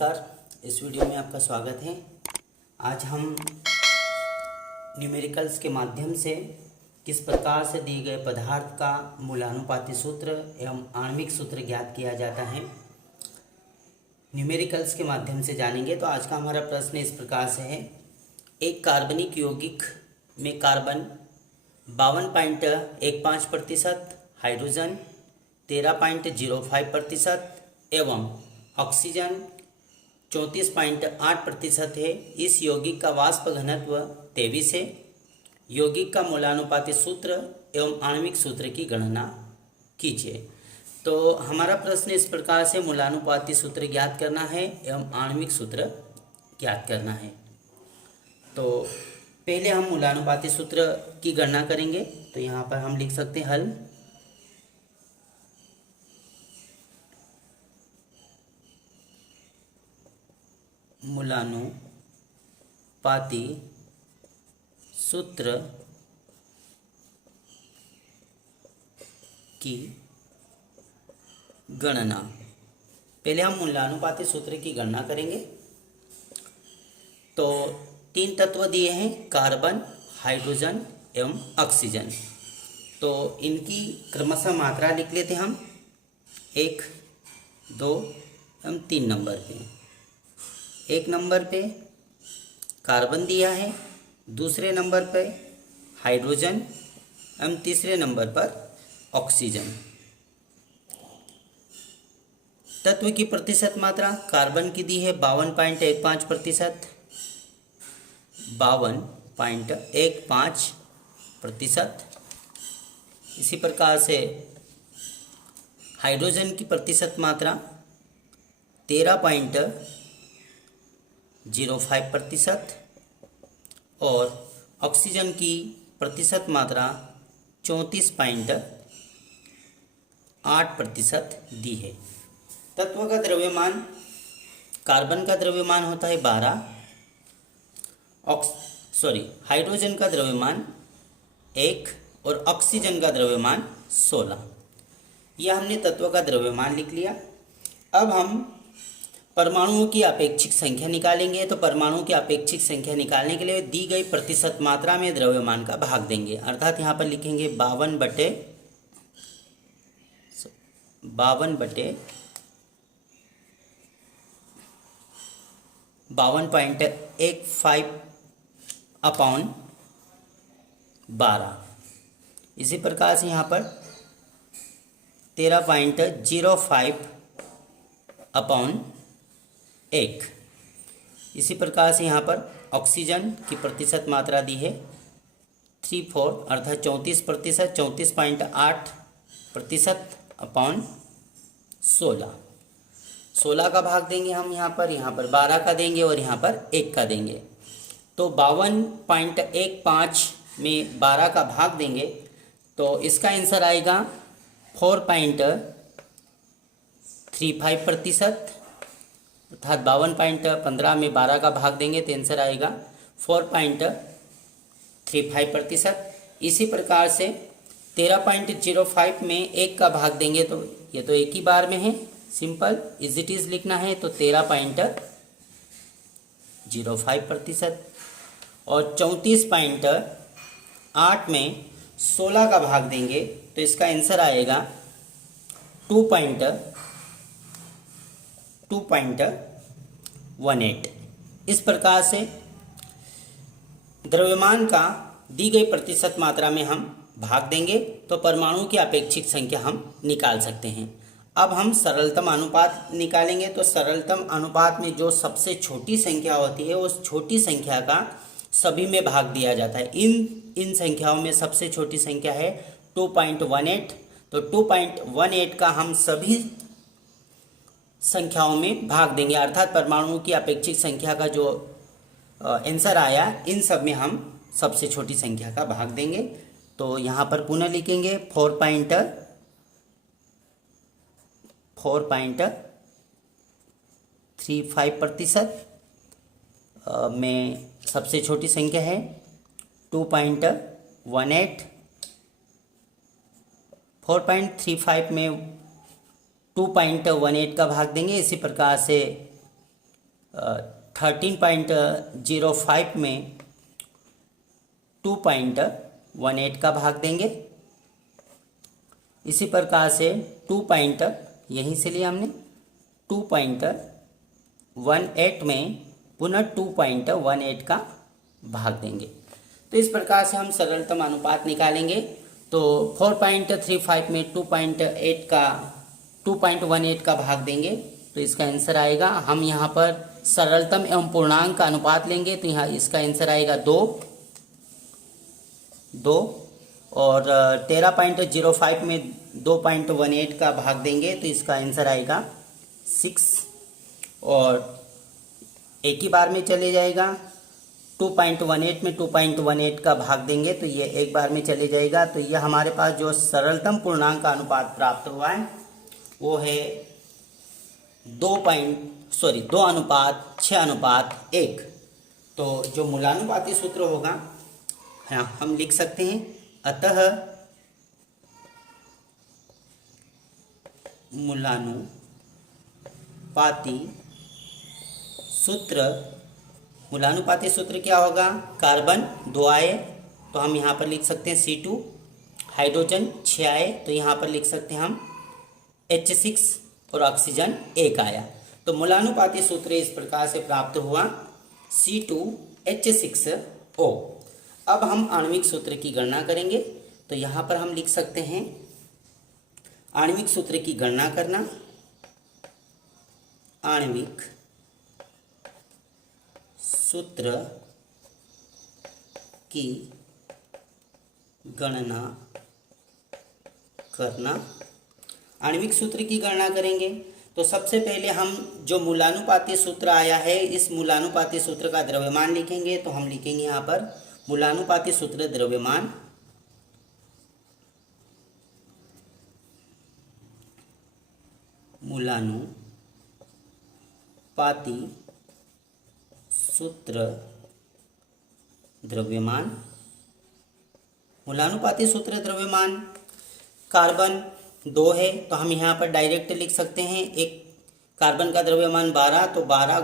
नमस्कार। इस वीडियो में आपका स्वागत है। आज हम न्यूमेरिकल्स के माध्यम से किस प्रकार से दिए गए पदार्थ का मूलानुपाती सूत्र एवं आणविक सूत्र ज्ञात किया जाता है न्यूमेरिकल्स के माध्यम से जानेंगे। तो आज का हमारा प्रश्न इस प्रकार से है। एक कार्बनिक यौगिक में कार्बन 52.15%, हाइड्रोजन 13.05% एवं ऑक्सीजन 34.8% है। इस यौगिक का वाष्प घनत्व 23 है। यौगिक का मूलानुपाती सूत्र एवं आणविक सूत्र की गणना कीजिए। तो हमारा प्रश्न इस प्रकार से मूलानुपाती सूत्र ज्ञात करना है एवं आणविक सूत्र ज्ञात करना है। तो पहले हम मूलानुपाती सूत्र की गणना करेंगे। तो यहाँ पर हम लिख सकते हैं हल। मूलानुपाती सूत्र की गणना। पहले हम मूलानुपाती सूत्र की गणना करेंगे। तो 3 तत्व दिए हैं, कार्बन, हाइड्रोजन एवं ऑक्सीजन। तो इनकी क्रमशः मात्रा लिख लेते हम 1, 2 एवं 3 नंबर पे। 1 नंबर पे कार्बन दिया है, दूसरे नंबर पे हाइड्रोजन एवं तीसरे नंबर पर ऑक्सीजन। तत्व की प्रतिशत मात्रा कार्बन की दी है 52.15%, 52.15%। इसी प्रकार से हाइड्रोजन की प्रतिशत मात्रा 13.05% और ऑक्सीजन की प्रतिशत मात्रा 34.8% दी है। तत्व का द्रव्यमान, कार्बन का द्रव्यमान होता है 12, हाइड्रोजन का द्रव्यमान 1 और ऑक्सीजन का द्रव्यमान 16। यह हमने तत्व का द्रव्यमान लिख लिया। अब हम परमाणुओं की अपेक्षिक संख्या निकालेंगे। तो परमाणुओं की अपेक्षिक संख्या निकालने के लिए दी गई प्रतिशत मात्रा में द्रव्यमान का भाग देंगे। अर्थात यहाँ पर लिखेंगे 52.15/12। इसी प्रकार से यहाँ पर 13.05/1। इसी प्रकार से यहाँ पर ऑक्सीजन की प्रतिशत मात्रा दी है 34 अर्थात 34%, 34.8%/16। 16 का भाग देंगे हम यहाँ पर 12 का देंगे और यहाँ पर 1 का देंगे। तो 52.15 में 12 का भाग देंगे तो इसका आंसर आएगा 4.35%। अर्थात 52.15 में 12 का भाग देंगे तो आंसर आएगा 4.35%। इसी प्रकार से 13.05 में 1 का भाग देंगे तो ये तो एक ही बार में है, सिंपल इज इट इज लिखना है। तो 13.05% और 34.8 में 16 का भाग देंगे तो इसका आंसर आएगा 2.18। इस प्रकार से द्रव्यमान का दी गई प्रतिशत मात्रा में हम भाग देंगे तो परमाणु की अपेक्षिक संख्या हम निकाल सकते हैं। अब हम सरलतम अनुपात निकालेंगे। तो सरलतम अनुपात में जो सबसे छोटी संख्या होती है उस छोटी संख्या का सभी में भाग दिया जाता है। इन संख्याओं में सबसे छोटी संख्या है 2.18। तो 2.18 का हम सभी संख्याओं में भाग देंगे। अर्थात परमाणु की अपेक्षित संख्या का जो आंसर आया इन सब में हम सबसे छोटी संख्या का भाग देंगे। तो यहाँ पर पुनः लिखेंगे 4.35% में सबसे छोटी संख्या है 2.18। 4.35 में 2.18 का भाग देंगे। इसी प्रकार से 13.05 में 2.18 का भाग देंगे। इसी प्रकार से यहीं से लिया हमने 2.18 में पुनः 2.18 का भाग देंगे। तो इस प्रकार से हम सरलतम अनुपात निकालेंगे। तो 4.35 में 2.18 का भाग देंगे तो इसका आंसर आएगा, हम यहाँ पर सरलतम एवं पूर्णांक का अनुपात लेंगे तो यहाँ इसका आंसर आएगा 2। और 13.05 में 2.18 का भाग देंगे तो इसका आंसर आएगा 6। और एक ही बार में चले जाएगा। 2.18 में 2.18 का भाग देंगे तो ये एक बार में चले जाएगा। तो ये हमारे पास जो सरलतम पूर्णांक का अनुपात प्राप्त हुआ है वो है 2:6:1। तो जो मूलानुपाती सूत्र होगा हम लिख सकते हैं, अतः मूलानुपाती सूत्र क्या होगा? कार्बन 2 आए तो हम यहाँ पर लिख सकते हैं C2, हाइड्रोजन 6 आए तो यहाँ पर लिख सकते हैं हम H6 और ऑक्सीजन 1 आया। तो मूलानुपाती सूत्र इस प्रकार से प्राप्त हुआ C2H6O। अब हम आणविक सूत्र की गणना करेंगे। तो यहाँ पर हम लिख सकते हैं आणविक सूत्र की गणना करना। आणविक सूत्र की गणना करना। आणविक सूत्र की गणना करेंगे तो सबसे पहले हम जो मूलानुपाती सूत्र आया है इस मूलानुपाती सूत्र का द्रव्यमान लिखेंगे। तो हम लिखेंगे यहाँ पर मूलानुपाती सूत्र द्रव्यमान मूलानुपाती सूत्र द्रव्यमान कार्बन 2 है तो हम यहाँ पर डायरेक्ट लिख सकते हैं। एक कार्बन का द्रव्यमान 12 तो 12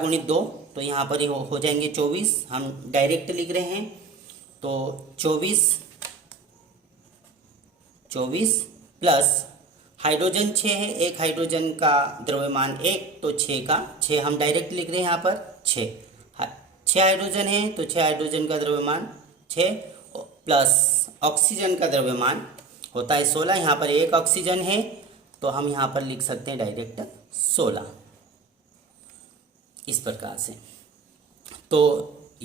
गुणित 2 तो यहाँ पर हो जाएंगे 24। हम डायरेक्ट लिख रहे हैं तो 24 प्लस हाइड्रोजन 6 है, एक हाइड्रोजन का द्रव्यमान 1 तो 6 हम डायरेक्ट लिख रहे हैं यहाँ पर 6 हाइड्रोजन है तो 6 हाइड्रोजन का द्रव्यमान 6 प्लस ऑक्सीजन का द्रव्यमान होता है 16। यहाँ पर एक ऑक्सीजन है तो हम यहाँ पर लिख सकते हैं डायरेक्ट 16। इस प्रकार से तो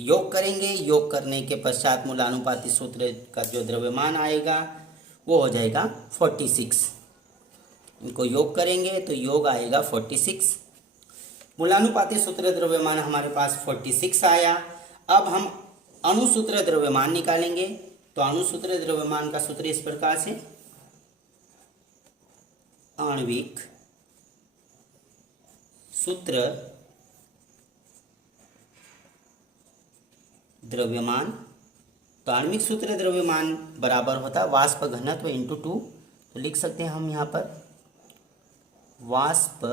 योग करेंगे। योग करने के पश्चात मूलानुपाती सूत्र का जो द्रव्यमान आएगा वो हो जाएगा 46। इनको योग करेंगे तो योग आएगा 46। मूलानुपाती सूत्र द्रव्यमान हमारे पास 46 आया। अब हम अणुसूत्र द्रव्यमान निकालेंगे। तो अणुसूत्र द्रव्यमान का सूत्र इस प्रकार से, आणविक सूत्र द्रव्यमान। तो आणविक सूत्र द्रव्यमान बराबर होता है वाष्प घनत्व इंटू 2। तो लिख सकते हैं हम यहाँ पर वाष्प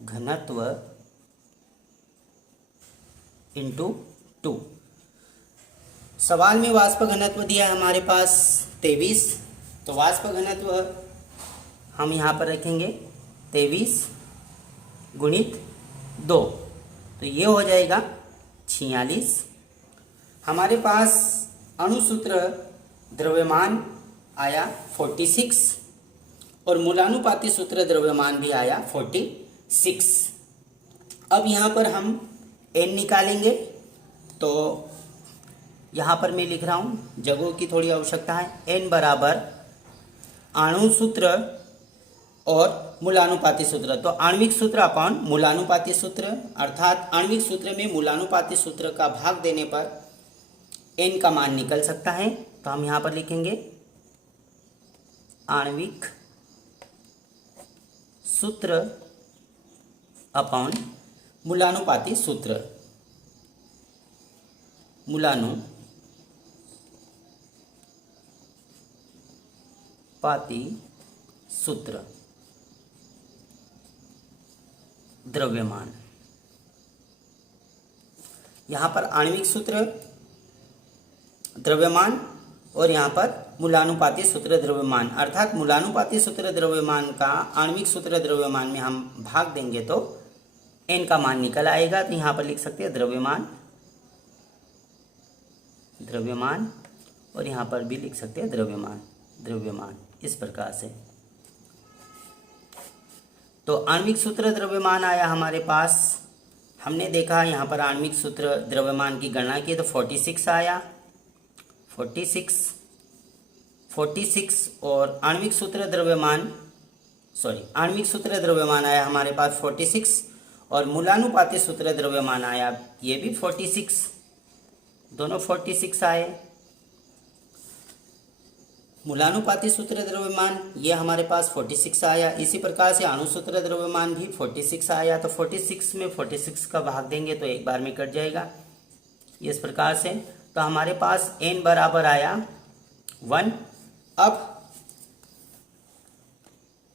घनत्व इंटू 2। सवाल में वाष्प घनत्व दिया है हमारे पास 23। तो वाष्प घनत्व हम यहाँ पर रखेंगे 23 गुणित 2 तो ये हो जाएगा 46। हमारे पास अणुसूत्र द्रव्यमान आया 46 और मूलानुपाती सूत्र द्रव्यमान भी आया 46। अब यहाँ पर हम n निकालेंगे। तो यहाँ पर मैं लिख रहा हूँ, जगहों की थोड़ी आवश्यकता है। n बराबर अणुसूत्र और मूलानुपाती सूत्र। तो आणविक सूत्र अपॉन मूलानुपाती सूत्र, अर्थात आणविक सूत्र में मूलानुपाती सूत्र का भाग देने पर n का मान निकल सकता है। तो हम यहाँ पर लिखेंगे आणविक सूत्र अपॉन मूलानुपाती सूत्र। मूलानुपाती सूत्र द्रव्यमान। यहाँ पर आणविक सूत्र द्रव्यमान और यहाँ पर मूलानुपाती सूत्र द्रव्यमान, अर्थात मूलानुपाती सूत्र द्रव्यमान का आणविक सूत्र द्रव्यमान में हम भाग देंगे तो n का मान निकल आएगा। तो यहाँ पर लिख सकते हैं द्रव्यमान और यहाँ पर भी लिख सकते हैं द्रव्यमान इस प्रकार से। तो आणविक सूत्र द्रव्यमान आया हमारे पास। हमने देखा यहाँ पर आणविक सूत्र द्रव्यमान की गणना की तो 46 आया, 46 और आणविक सूत्र द्रव्यमान आया हमारे पास 46 और मूलानुपाती सूत्र द्रव्यमान आया ये भी 46, दोनों 46 आए। मूलानुपाती सूत्र द्रव्यमान ये हमारे पास 46 आया। इसी प्रकार से अणुसूत्र द्रव्यमान भी 46 आया। तो 46 में 46 का भाग देंगे तो एक बार में कट जाएगा इस प्रकार से। तो हमारे पास n बराबर आया 1।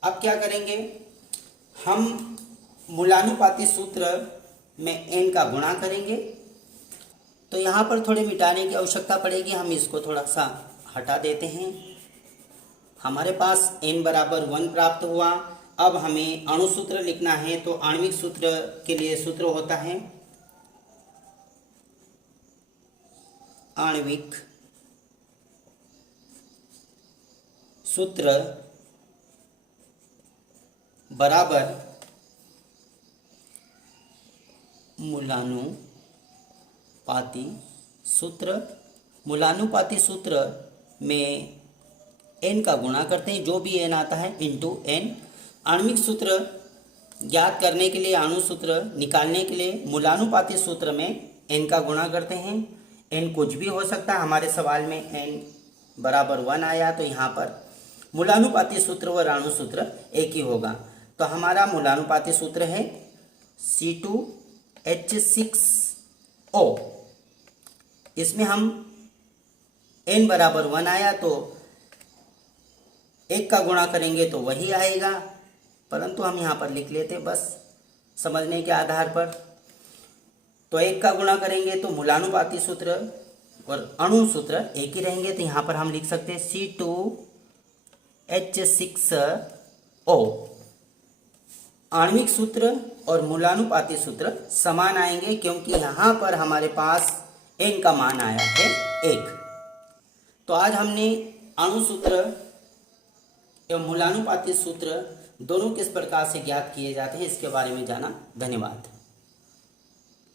अब क्या करेंगे, हम मूलानुपाती सूत्र में n का गुणा करेंगे। तो यहाँ पर थोड़े मिटाने की आवश्यकता पड़ेगी, हम इसको थोड़ा सा हटा देते हैं। हमारे पास n बराबर 1 प्राप्त हुआ। अब हमें अणुसूत्र लिखना है तो आणविक सूत्र के लिए सूत्र होता है आणविक सूत्र बराबर मूलानुपाती सूत्र। मूलानुपाती सूत्र में n का गुणा करते हैं, जो भी n आता है इंटू n। आणविक सूत्र ज्ञात करने के लिए, अणु सूत्र निकालने के लिए मूलानुपाती सूत्र में n का गुणा करते हैं। n कुछ भी हो सकता है, हमारे सवाल में n बराबर 1 आया तो यहाँ पर मूलानुपाती सूत्र और अणु सूत्र एक ही होगा। तो हमारा मूलानुपाती सूत्र है C2H6O। इसमें हम n बराबर 1 आया तो 1 का गुणा करेंगे तो वही आएगा, परंतु हम यहाँ पर लिख लेते बस समझने के आधार पर। तो 1 का गुणा करेंगे तो मूलानुपाती सूत्र और अणु सूत्र एक ही रहेंगे। तो यहाँ पर हम लिख सकते हैं C2H6O। आणविक सूत्र और मूलानुपाती सूत्र समान आएंगे क्योंकि यहाँ पर हमारे पास n का मान आया है 1। तो आज हमने अणु सूत्र एवं मूलानुपाती सूत्र दोनों किस प्रकार से ज्ञात किए जाते हैं इसके बारे में जाना। धन्यवाद।